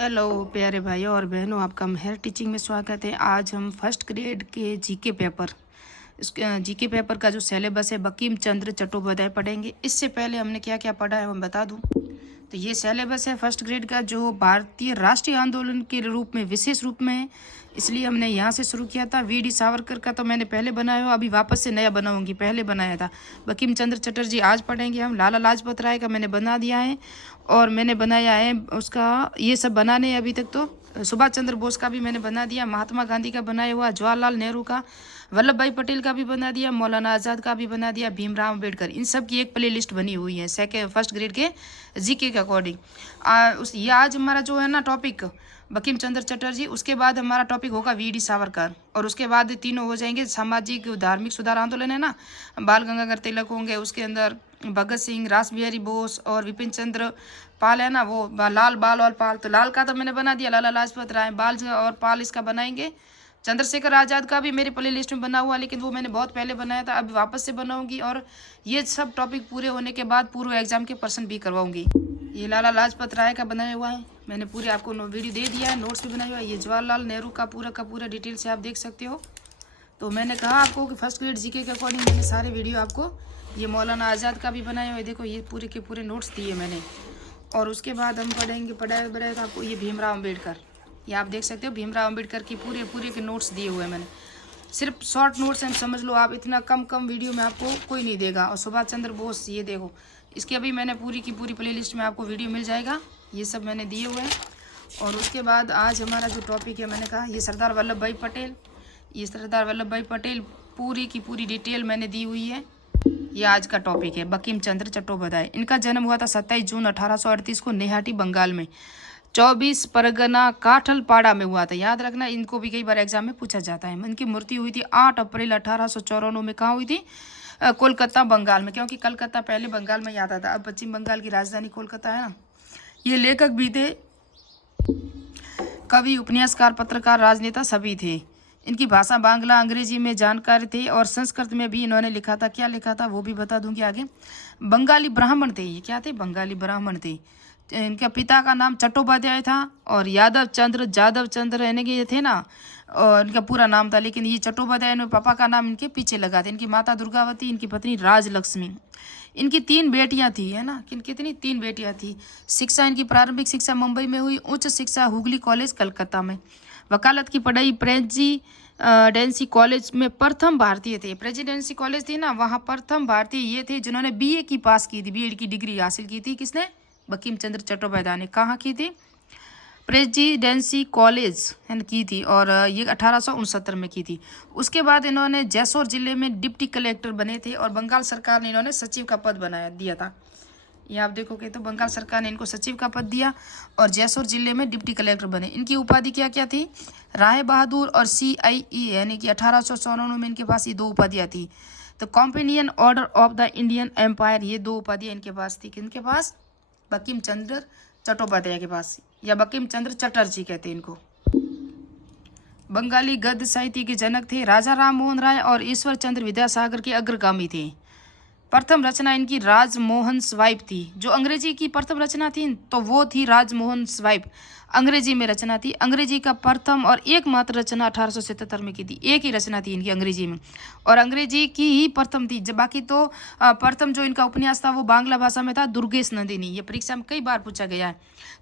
Hello प्यारे भाइयों और बहनों, आपका मेहर टीचिंग में स्वागत है। आज हम फर्स्ट ग्रेड के जीके पेपर जीके पेपर का जो सिलेबस है बंकिम चंद्र चट्टोपाध्याय पढ़ेंगे। इससे पहले हमने क्या क्या पढ़ा है मैं बता दूं। तो ये सिलेबस है फर्स्ट ग्रेड का, जो भारतीय राष्ट्रीय आंदोलन के रूप में विशेष रूप में है, इसलिए हमने यहाँ से शुरू किया था। वी डी सावरकर का तो मैंने पहले बनाया हो, अभी वापस से नया बनाऊंगी। पहले बनाया था बंकिम चंद्र चटर्जी, आज पढ़ेंगे हम। लाला लाजपत राय का मैंने बना दिया है, और मैंने बनाया है उसका, ये सब बनाने अभी तक। तो सुभाष चंद्र बोस का भी मैंने बना दिया, महात्मा गांधी का बनाया हुआ, जवाहरलाल नेहरू का, वल्लभ भाई पटेल का भी बना दिया, मौलाना आज़ाद का भी बना दिया, भीमराव अम्बेडकर। इन सब की एक प्ले लिस्ट बनी हुई है फर्स्ट ग्रेड के जीके के अकॉर्डिंग। ये आज हमारा जो है ना टॉपिक बंकिम चंद्र चटर्जी, उसके बाद हमारा टॉपिक होगा वी डी सावरकर, और उसके बाद तीनों हो जाएंगे सामाजिक धार्मिक सुधार आंदोलन है ना, बाल गंगाधर तिलक होंगे, उसके अंदर भगत सिंह, रास बिहारी बोस और विपिन चंद्र पाल है ना, वो लाल बाल और पाल। तो लाल का तो मैंने बना दिया, लाला लाजपत राय। बाल और पाल इसका बनाएंगे। चंद्रशेखर आज़ाद का भी मेरे प्ले लिस्ट में बना हुआ, लेकिन वो मैंने बहुत पहले बनाया था, अभी वापस से बनाऊंगी। और ये सब टॉपिक पूरे होने के बाद पूर्व एग्जाम के पर्सन भी करवाऊंगी। ये लाला लाजपत राय का बनाया हुआ है, मैंने पूरे आपको वीडियो दे दिया है, नोट्स भी बनाया हुआ है। ये जवाहरलाल नेहरू का पूरा डिटेल से आप देख सकते हो। तो मैंने कहा आपको कि फर्स्ट ग्रेड जीके के अकॉर्डिंग मैंने सारे वीडियो आपको, ये मौलाना आज़ाद का भी बनाया हुआ है, देखो ये पूरे के पूरे नोट्स दिए मैंने। और उसके बाद हम पढ़ाएगा आपको ये भीमराव अम्बेडकर, ये आप देख सकते हो भीमराव अम्बेडकर की पूरे के नोट्स दिए हुए हैं मैंने। सिर्फ शॉर्ट नोट्स हैं, समझ लो आप, इतना कम वीडियो में आपको कोई नहीं देगा। और सुभाष चंद्र बोस, ये देखो, इसके अभी मैंने पूरी की पूरी प्ले लिस्ट में आपको वीडियो मिल जाएगा, ये सब मैंने दिए हुए हैं। और उसके बाद आज हमारा जो टॉपिक है, मैंने कहा ये सरदार वल्लभ भाई पटेल, ये सरदार वल्लभ भाई पटेल पूरी की पूरी डिटेल मैंने दी हुई है। ये आज का टॉपिक है बंकिम चंद्र चट्टोपाध्याय। इनका जन्म हुआ था 27 जून 1838 को नेहाटी बंगाल में, 24 परगना काठलपाड़ा में हुआ था। याद रखना, इनको भी कई बार एग्जाम में पूछा जाता है। इनकी मृत्यु हुई थी 8 अप्रैल 1894 में। कहाँ हुई थी? कोलकाता बंगाल में, क्योंकि कलकत्ता पहले बंगाल में आता था, अब पश्चिम बंगाल की राजधानी कोलकाता है ना। ये लेखक भी थे, कवि, उपन्यासकार, पत्रकार, राजनेता सभी थे। इनकी भाषा बांग्ला अंग्रेजी में जानकार थे, और संस्कृत में भी इन्होंने लिखा था। क्या लिखा था वो भी बता दूंगी आगे। बंगाली ब्राह्मण थे ये, क्या थे? बंगाली ब्राह्मण थे। इनका पिता का नाम चट्टोपाध्याय था, और जादव चंद्र यानी कि ये थे ना, और इनका पूरा नाम था। लेकिन ये चट्टोपाध्याय ने पापा का नाम इनके पीछे लगा था। इनकी माता दुर्गावती, इनकी पत्नी राजलक्ष्मी। इनकी 3 बेटियां थी, है ना। कितनी? 3 बेटियां थी। शिक्षा इनकी प्रारंभिक शिक्षा मुंबई में हुई, उच्च शिक्षा हुगली कॉलेज कलकत्ता में। वकालत की पढ़ाई प्रेसिडेंसी कॉलेज में प्रथम भारतीय थे। प्रेसिडेंसी कॉलेज थी ना, वहाँ प्रथम भारतीय ये थे जिन्होंने बीए की पास की थी, बीएड की डिग्री हासिल की थी। किसने? बंकिम चंद्र चट्टोपाध्याय ने। कहाँ की थी? प्रेसिडेंसी कॉलेज की थी, और ये 1869 में की थी। उसके बाद इन्होंने जैसोर जिले में डिप्टी कलेक्टर बने थे, और बंगाल सरकार ने इन्होंने सचिव का पद दिया था। ये आप देखोगे तो बंगाल सरकार ने इनको सचिव का पद दिया, और जैसोर जिले में डिप्टी कलेक्टर बने। इनकी उपाधि क्या क्या थी? राय बहादुर और CIE, यानी कि 1894 में इनके पास ये 2 उपाधियाँ थी। तो companion order of the Indian empire, ये 2 उपाधियाँ इनके पास थी। किनके पास? बंकिम चंद्र चट्टोपाध्याय के पास, या बंकिम चंद्र चटर्जी कहते हैं इनको। बंगाली गद्य साहित्य के जनक थे। राजा राम मोहन राय और ईश्वर चंद्र विद्यासागर के अग्रगामी थे। प्रथम रचना इनकी राजमोहन स्वाइप थी। जो अंग्रेजी की प्रथम रचना थी तो वो थी राजमोहन स्वाइप, अंग्रेजी में रचना थी। अंग्रेजी का प्रथम और एकमात्र रचना 1877 में की थी। एक ही रचना थी इनकी अंग्रेजी में, और अंग्रेजी की ही प्रथम थी। जब बाकी तो प्रथम जो इनका उपन्यास था वो बांग्ला भाषा में था, दुर्गेश नंदिनी। ये परीक्षा में कई बार पूछा गया है।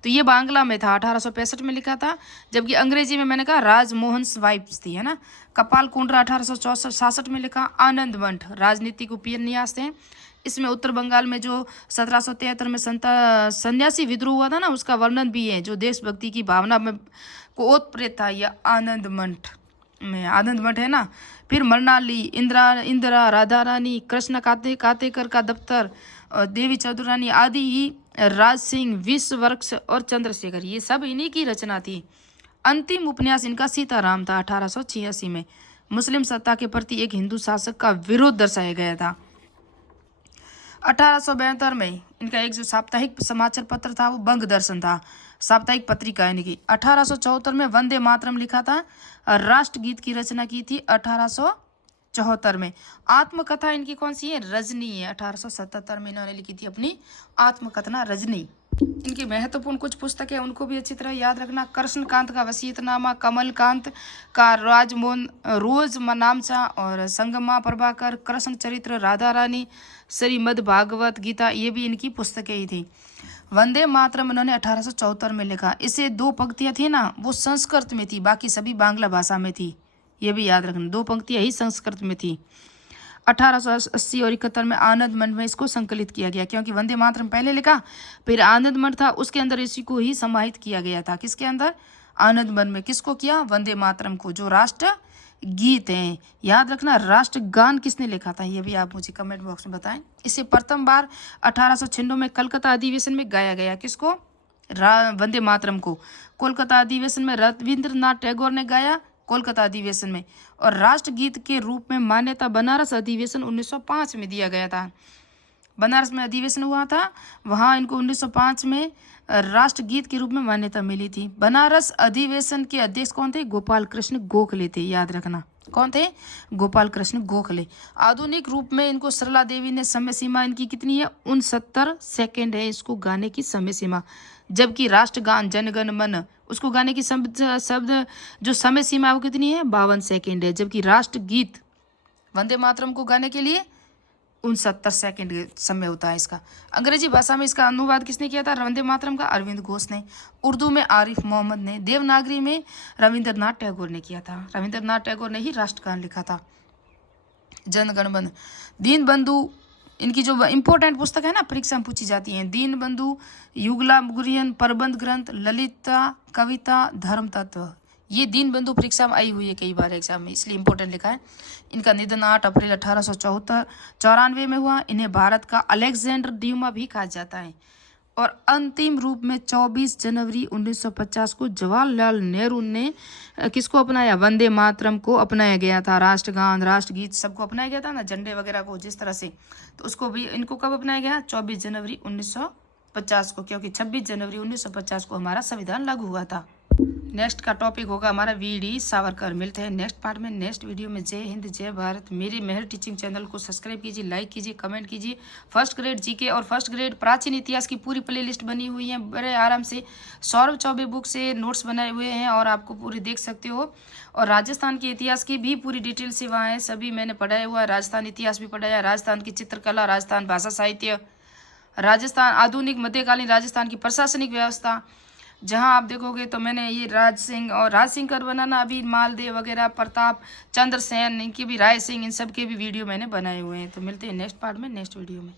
तो ये बांग्ला में था, 1865 में लिखा था। जबकि अंग्रेजी में मैंने कहा राजमोहन स्वाइप थी, है ना। कपाल कुंडरा 1866 में लिखा। आनंद मंठ राजनीतिक उपन्यास थे। इसमें उत्तर बंगाल में जो 1773 में सन्यासी विद्रोह हुआ था ना, उसका वर्णन भी है। जो देशभक्ति की भावना में को ओतप्रेत था, यह आनंद मंठ है ना। फिर मरनाली, इंदिरा राधा रानी, कृष्ण कातेकर का दफ्तर, देवी चौधरानी आदि ही, राज सिंह, विश्ववृक्ष और चंद्रशेखर, ये सब इन्हीं की रचना थी। अंतिम उपन्यास इनका सीताराम था 1886 में। मुस्लिम सत्ता के प्रति एक हिंदू शासक का विरोध दर्शाया गया था। 1872 में इनका एक जो साप्ताहिक समाचार पत्र था वो बंग दर्शन था, साप्ताहिक पत्रिका यानी कि। 1874 में वंदे मातरम लिखा था। राष्ट्रगीत की रचना की थी 1874 में। आत्मकथा इनकी कौन सी है? रजनी है। 1877 में इन्होंने लिखी थी अपनी आत्मकथा रजनी। इनकी महत्वपूर्ण कुछ पुस्तकें उनको भी अच्छी तरह याद रखना। कृष्णकांत का वसीयतनामा, कमलकांत का रोजमनामचा और संगमा प्रभाकर, कृष्ण चरित्र, राधा रानी, श्रीमद् भागवत गीता, ये भी इनकी पुस्तकें ही थी। वंदे मातरम इन्होंने 1874 में लिखा। इसे 2 पंक्तियां थी ना, वो संस्कृत में थी, बाकी सभी बांग्ला भाषा में थी, ये भी याद रखना। 2 पंक्तियां ही संस्कृत में थी। 1880 और 71 में आनंद मन में इसको संकलित किया गया, क्योंकि वंदे मातरम पहले लिखा, फिर आनंद मन था, उसके अंदर इसी को ही समाहित किया गया था। किसके अंदर? आनंद मन में। किसको किया? वंदे मातरम को, जो राष्ट्र गीत हैं। याद रखना, राष्ट्रगान किसने लिखा था, ये भी आप मुझे कमेंट बॉक्स में बताएं। इसे प्रथम बार 1896 में कलकत्ता अधिवेशन में गाया गया। किसको? वंदे मातरम को कोलकाता अधिवेशन में रविंद्रनाथ टैगोर ने गाया, कोलकाता अधिवेशन में। और राष्ट्रगीत के रूप में मान्यता बनारस अधिवेशन 1905 में दिया गया था। बनारस में अधिवेशन हुआ था, वहाँ इनको 1905 में राष्ट्रगीत के रूप में मान्यता मिली थी। बनारस अधिवेशन के अध्यक्ष कौन थे? गोपाल कृष्ण गोखले थे, याद रखना। कौन थे? गोपाल कृष्ण गोखले। आधुनिक रूप में इनको सरला देवी ने, समय सीमा इनकी कितनी है? 69 सेकेंड है इसको गाने की समय सीमा। जबकि राष्ट्रगान जनगण मन, उसको गाने की शब्द जो समय सीमा है वो कितनी है? 52 सेकेंड है। जबकि राष्ट्रगीत वंदे मातरम को गाने के लिए 69 सेकेंड समय होता है इसका। अंग्रेजी भाषा में इसका अनुवाद किसने किया था वंदे मातरम का? अरविंद घोष ने। उर्दू में आरिफ मोहम्मद ने। देवनागरी में रविंद्रनाथ टैगोर ने किया था। रविंद्रनाथ टैगोर ने ही राष्ट्रगान लिखा था। जनगण मन, दीन बंधु, इनकी जो इम्पोर्टेंट पुस्तक है ना, परीक्षा में पूछी जाती हैं। दीन बंधु, युगला गुरियन, प्रबंध ग्रंथ, ललिता कविता, धर्म तत्व, ये दीन बंधु परीक्षा में आई हुई है कई बार एग्जाम में, इसलिए इम्पोर्टेंट लिखा है। इनका निधन 8 अप्रैल 1894 में हुआ। इन्हें भारत का अलेक्जेंडर ड्यूमा भी कहा जाता है। और अंतिम रूप में 24 जनवरी 1950 को जवाहरलाल नेहरू ने किसको अपनाया? वंदे मातरम को अपनाया गया था। राष्ट्रगान, राष्ट्रगीत सबको अपनाया गया था ना, झंडे वगैरह को जिस तरह से, तो उसको भी इनको कब अपनाया गया? 24 जनवरी 1950 को, क्योंकि 26 जनवरी 1950 को हमारा संविधान लागू हुआ था। नेक्स्ट का टॉपिक होगा हमारा वीडी सावरकर। मिलते हैं नेक्स्ट पार्ट में, नेक्स्ट वीडियो में। जय हिंद, जय भारत। मेरे मेहर टीचिंग चैनल को सब्सक्राइब कीजिए, लाइक कीजिए, कमेंट कीजिए। फर्स्ट ग्रेड जीके और फर्स्ट ग्रेड प्राचीन इतिहास की पूरी प्लेलिस्ट बनी हुई है, बड़े आराम से। सौरभ चौबे बुक से नोट्स बनाए हुए हैं और आपको पूरी देख सकते हो। और राजस्थान के इतिहास की भी पूरी डिटेल से वहाँ है, सभी मैंने पढ़ाया हुआ है। राजस्थान इतिहास भी पढ़ाया, राजस्थान की चित्रकला, राजस्थान भाषा साहित्य, राजस्थान आधुनिक मध्यकालीन राजस्थान की प्रशासनिक व्यवस्था। जहां आप देखोगे तो मैंने ये राज सिंह कर बनाना, अभी मालदेव वगैरह, प्रताप चंद्र सेन, इनकी भी, राय सिंह, इन सब के भी वीडियो मैंने बनाए हुए हैं। तो मिलते हैं नेक्स्ट पार्ट में, नेक्स्ट वीडियो में।